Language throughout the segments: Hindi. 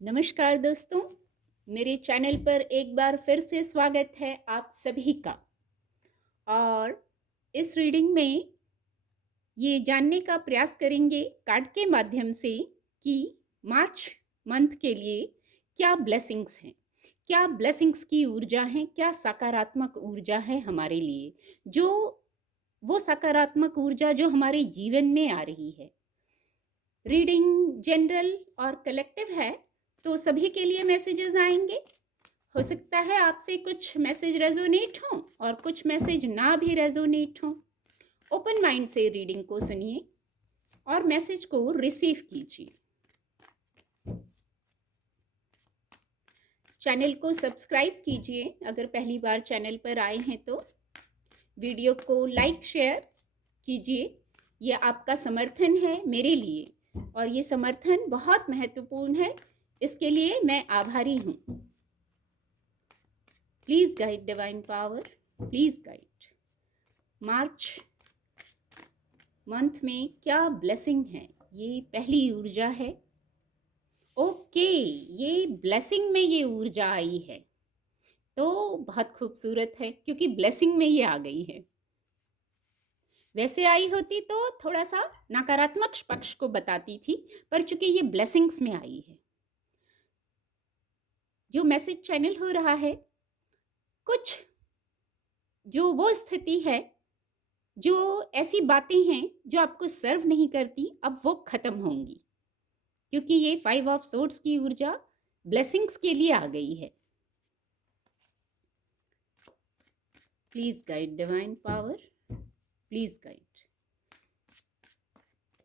नमस्कार दोस्तों, मेरे चैनल पर एक बार फिर से स्वागत है आप सभी का। और इस रीडिंग में ये जानने का प्रयास करेंगे कार्ड के माध्यम से कि मार्च मंथ के लिए क्या ब्लेसिंग्स हैं, क्या ब्लेसिंग्स की ऊर्जा है, क्या सकारात्मक ऊर्जा है हमारे लिए, जो वो सकारात्मक ऊर्जा जो हमारे जीवन में आ रही है। रीडिंग जनरल और कलेक्टिव है, तो सभी के लिए मैसेजेस आएंगे। हो सकता है आपसे कुछ मैसेज रेजोनेट हो और कुछ मैसेज ना भी रेजोनेट हो। ओपन माइंड से रीडिंग को सुनिए और मैसेज को रिसीव कीजिए। चैनल को सब्सक्राइब कीजिए अगर पहली बार चैनल पर आए हैं तो। वीडियो को लाइक शेयर कीजिए, ये आपका समर्थन है मेरे लिए और ये समर्थन बहुत महत्वपूर्ण है, इसके लिए मैं आभारी हूँ। Please guide divine power, please guide. March month में क्या ब्लेसिंग है, ये पहली ऊर्जा है। ओके, ये ब्लेसिंग में ये ऊर्जा आई है तो बहुत खूबसूरत है, क्योंकि ब्लेसिंग में ये आ गई है। वैसे आई होती तो थोड़ा सा नकारात्मक पक्ष को बताती थी, पर चूंकि ये ब्लेसिंग्स में आई है, जो मैसेज चैनल हो रहा है, कुछ जो वो स्थिति है, जो ऐसी बातें हैं जो आपको सर्व नहीं करती, अब वो खत्म होंगी, क्योंकि ये 5 ऑफ सोर्ड्स की ऊर्जा ब्लेसिंग्स के लिए आ गई है। Please guide divine power, please guide.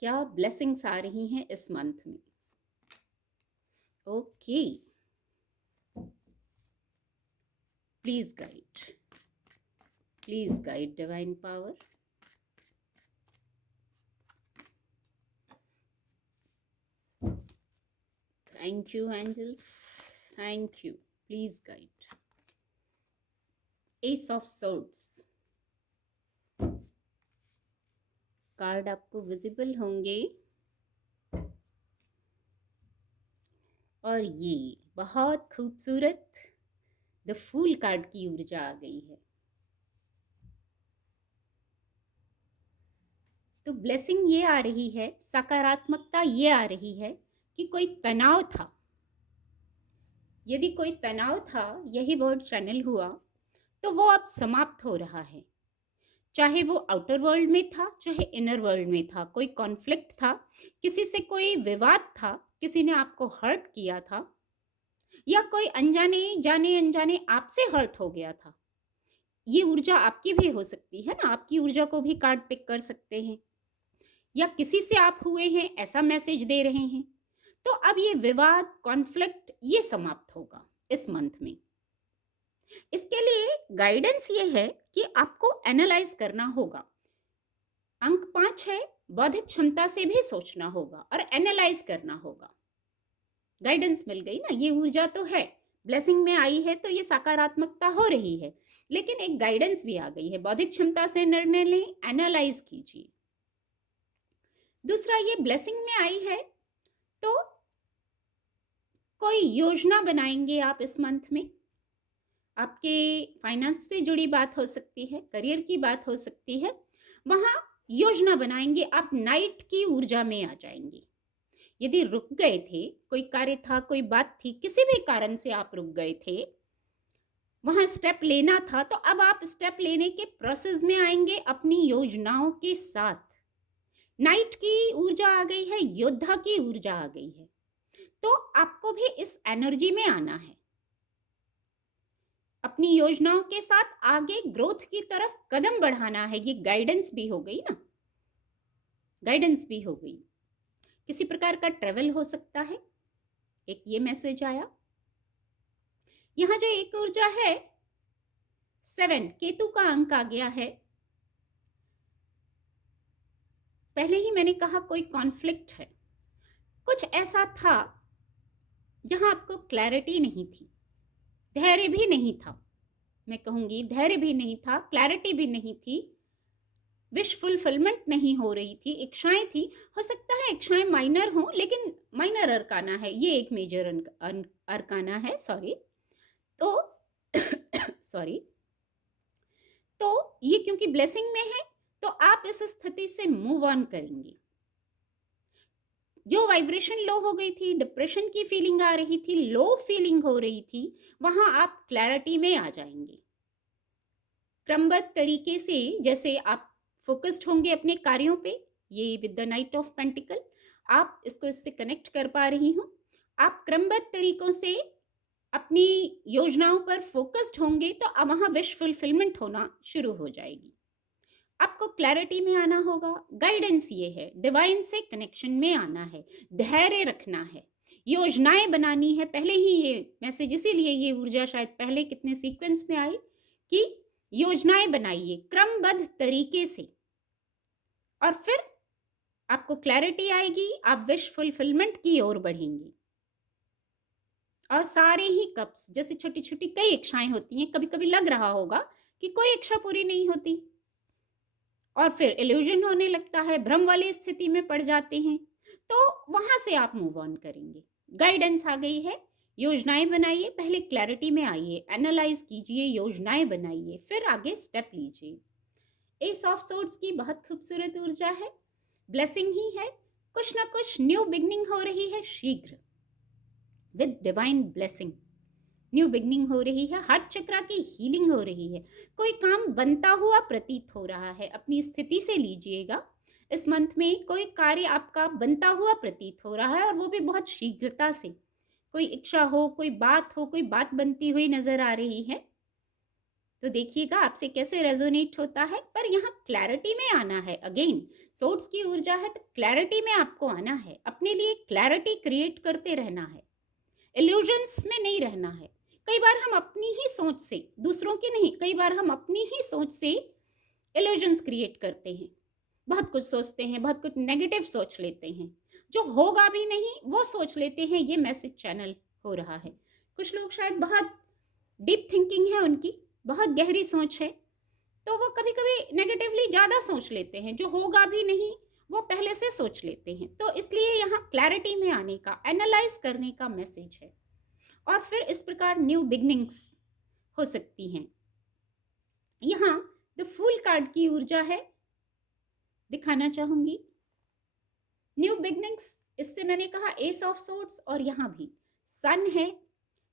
क्या ब्लेसिंग्स आ रही हैं इस मंथ में? Okay, please guide, please guide divine power. Thank you angels, thank you, please guide. Ace of swords card आपको विजिबल होंगे और ये बहुत खूबसूरत द फूल कार्ड की ऊर्जा आ गई है। तो ब्लेसिंग ये आ रही है, सकारात्मकता ये आ रही है कि कोई तनाव था, यदि कोई तनाव था, यही वर्ड चैनल हुआ, तो वो अब समाप्त हो रहा है। चाहे वो आउटर वर्ल्ड में था, चाहे इनर वर्ल्ड में था, कोई कॉन्फ्लिक्ट था, किसी से कोई विवाद था, किसी ने आपको हर्ट किया था, या कोई अनजाने जाने अनजाने आपसे हर्ट हो गया था। ये ऊर्जा आपकी भी हो सकती है ना, आपकी ऊर्जा को भी कार्ड पिक कर सकते हैं, या किसी से आप हुए हैं ऐसा मैसेज दे रहे हैं। तो अब ये विवाद, कॉन्फ्लिक्ट, ये समाप्त होगा इस मंथ में। इसके लिए गाइडेंस ये है कि आपको एनालाइज करना होगा। अंक 5 है, बौद्धिक क्षमता से भी सोचना होगा और एनालाइज करना होगा। गाइडेंस मिल गई ना, ये ऊर्जा तो है, ब्लेसिंग में आई है तो ये सकारात्मकता हो रही है, लेकिन एक गाइडेंस भी आ गई है। बौद्धिक क्षमता से निर्णय लें, एनालाइज कीजिए। दूसरा, ये ब्लेसिंग में आई है तो कोई योजना बनाएंगे आप इस मंथ में। आपके फाइनेंस से जुड़ी बात हो सकती है, करियर की बात हो सकती है, वहां योजना बनाएंगे। आप नाइट की ऊर्जा में आ जाएंगे। यदि रुक गए थे, कोई कार्य था, कोई बात थी, किसी भी कारण से आप रुक गए थे, वहां स्टेप लेना था, तो अब आप स्टेप लेने के प्रोसेस में आएंगे अपनी योजनाओं के साथ। नाइट की ऊर्जा आ गई है, योद्धा की ऊर्जा आ गई है, तो आपको भी इस एनर्जी में आना है। अपनी योजनाओं के साथ आगे ग्रोथ की तरफ कदम बढ़ाना है। ये गाइडेंस भी हो गई ना, गाइडेंस भी हो गई। किसी प्रकार का ट्रेवल हो सकता है, एक ये मैसेज आया। यहां जो एक ऊर्जा है 7, केतु का अंक आ गया है। पहले ही मैंने कहा कोई कॉन्फ्लिक्ट है, कुछ ऐसा था जहां आपको क्लैरिटी नहीं थी, धैर्य भी नहीं था। मैं कहूंगी धैर्य भी नहीं था, क्लैरिटी भी नहीं थी। विश फुलफिलमेंट नहीं हो रही थी, इच्छाएं थी। हो सकता है इच्छाएं माइनर हों, लेकिन माइनर अरकाना है, ये एक मेजर अरकाना है, सॉरी। तो सॉरी, तो ये क्योंकि ब्लेसिंग में है, तो आप इस स्थिति से मूव ऑन करेंगे। जो वाइब्रेशन लो हो गई थी, डिप्रेशन की फीलिंग आ रही थी, लो फीलिंग हो रही थी, वहां आप क्लैरिटी में आ जाएंगे। क्रमबद्ध तरीके से जैसे आप फोकस्ड होंगे अपने कार्यों पे, ये with the night of pentacle आप इसको इससे कनेक्ट कर पा रही हूँ। आप क्रमबद्ध तरीकों से अपनी योजनाओं पर फोकस्ड होंगे तो वहां विश फुलफिलमेंट होना शुरू हो जाएगी। आपको क्लैरिटी में आना होगा। गाइडेंस ये है, डिवाइन से कनेक्शन में आना है, धैर्य रखना है, योजनाएं बनानी है। पहले ही ये मैसेज, इसीलिए ये ऊर्जा शायद पहले कितने सीक्वेंस में आई कि योजनाएं बनाइए क्रमबद्ध तरीके से, और फिर आपको क्लैरिटी आएगी, आप विश फुलफिलमेंट की ओर बढ़ेंगी। और सारे ही कप्स, जैसे छोटी छोटी कई इच्छाएं होती हैं, कभी कभी लग रहा होगा कि कोई इच्छा पूरी नहीं होती, और फिर इल्यूजन होने लगता है, भ्रम वाली स्थिति में पड़ जाते हैं, तो वहां से आप मूव ऑन करेंगे। गाइडेंस आ गई है, योजनाएं बनाइए, पहले क्लैरिटी में आइए, एनालाइज कीजिए, योजनाएं बनाइए, फिर आगे स्टेप लीजिए। एस ऑफ सोर्ड्स की बहुत खूबसूरत ऊर्जा है, ब्लेसिंग ही है, कुछ ना कुछ न्यू बिगनिंग हो रही है शीघ्र, with divine blessing new beginning हो रही है, हार्ट चक्रा की हीलिंग हो रही है, कोई काम बनता हुआ प्रतीत हो रहा है। अपनी स्थिति से लीजिएगा, इस मंथ में कोई कार्य आपका बनता हुआ प्रतीत हो रहा है, और वो भी बहुत शीघ्रता से। कोई इच्छा हो, कोई बात हो, कोई बात बनती हुई नजर आ रही है, तो देखिएगा आपसे कैसे रेजोनेट होता है। पर यहाँ क्लैरिटी में आना है। अगेन सोर्स की ऊर्जा है, तो क्लैरिटी में आपको आना है, अपने लिए क्लैरिटी क्रिएट करते रहना है, इल्यूजन्स में नहीं रहना है। कई बार हम अपनी ही सोच से, दूसरों की नहीं, कई बार हम अपनी ही सोच से इल्यूजन्स क्रिएट करते हैं, बहुत कुछ सोचते हैं, बहुत कुछ नेगेटिव सोच लेते हैं, जो होगा भी नहीं वो सोच लेते हैं ये मैसेज चैनल हो रहा है। कुछ लोग शायद बहुत डीप थिंकिंग है उनकी, बहुत गहरी सोच है, तो वो कभी कभी नेगेटिवली ज़्यादा सोच लेते हैं, जो होगा भी नहीं वो पहले से सोच लेते हैं। तो इसलिए यहाँ क्लैरिटी में आने का, एनालाइज करने का मैसेज है, और फिर इस प्रकार न्यू बिगनिंग्स हो सकती हैं। यहाँ द फूल कार्ड की ऊर्जा है, दिखाना चाहूंगी न्यू बिगनिंग्स। इससे मैंने कहा एस ऑफ सोर्ड्स, और यहाँ भी सन है,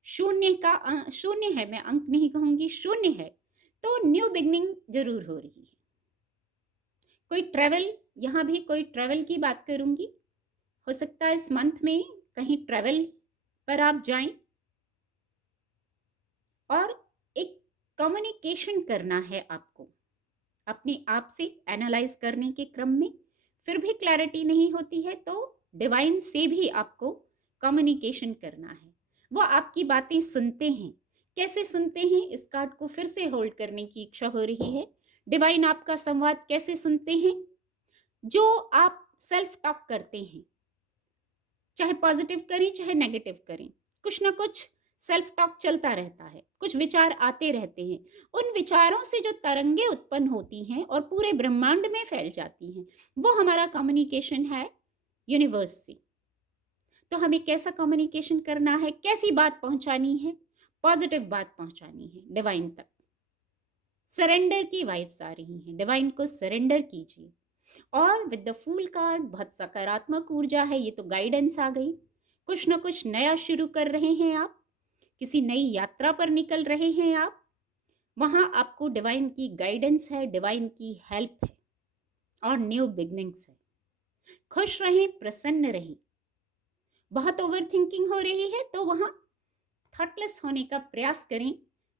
शून्य का शून्य है, मैं अंक नहीं कहूंगी, शून्य है, तो न्यू बिगनिंग जरूर हो रही है। कोई ट्रेवल, यहाँ भी कोई ट्रेवल की बात करूंगी, हो सकता है इस मंथ में कहीं ट्रेवल पर आप जाएं, और एक कम्युनिकेशन करना है आपको अपने आप से एनालाइज करने के क्रम में। फिर भी क्लैरिटी नहीं होती है, तो डिवाइन से भी आपको कम्युनिकेशन करना है। वो आपकी बातें सुनते हैं, कैसे सुनते हैं, इस कार्ड को फिर से होल्ड करने की इच्छा हो रही है। डिवाइन आपका संवाद कैसे सुनते हैं? जो आप सेल्फ टॉक करते हैं, चाहे पॉजिटिव करें चाहे नेगेटिव करें, कुछ ना कुछ सेल्फ टॉक चलता रहता है, कुछ विचार आते रहते हैं। उन विचारों से जो तरंगे उत्पन्न होती हैं और पूरे ब्रह्मांड में फैल जाती हैं, वो हमारा कम्युनिकेशन है यूनिवर्स से। तो हमें कैसा कम्युनिकेशन करना है, कैसी बात पहुंचानी है? पॉजिटिव बात पहुंचानी है डिवाइन तक। सरेंडर की वाइब्स आ रही हैं, डिवाइन को सरेंडर कीजिए। और विद द फूल कार्ड बहुत सकारात्मक ऊर्जा है, ये तो गाइडेंस आ गई। कुछ ना कुछ नया शुरू कर रहे हैं आप, किसी नई यात्रा पर निकल रहे हैं आप, वहां आपको डिवाइन की गाइडेंस है, डिवाइन की हेल्प है, और न्यू बिगनिंग्स है। खुश रहें, प्रसन्न रहें। बहुत ओवर थिंकिंग हो रही है तो वहां थॉटलेस होने का प्रयास करें,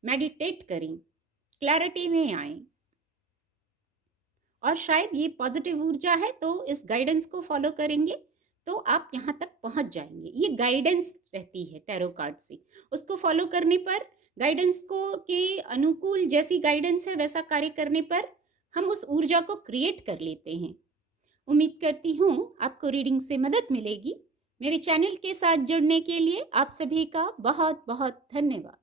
मेडिटेट करें, क्लैरिटी में आए। और शायद ये पॉजिटिव ऊर्जा है, तो इस गाइडेंस को फॉलो करेंगे तो आप यहाँ तक पहुँच जाएंगे। ये गाइडेंस रहती है टैरो कार्ड से, उसको फॉलो करने पर, गाइडेंस को के अनुकूल जैसी गाइडेंस है वैसा कार्य करने पर हम उस ऊर्जा को क्रिएट कर लेते हैं। उम्मीद करती हूँ आपको रीडिंग से मदद मिलेगी। मेरे चैनल के साथ जुड़ने के लिए आप सभी का बहुत बहुत धन्यवाद।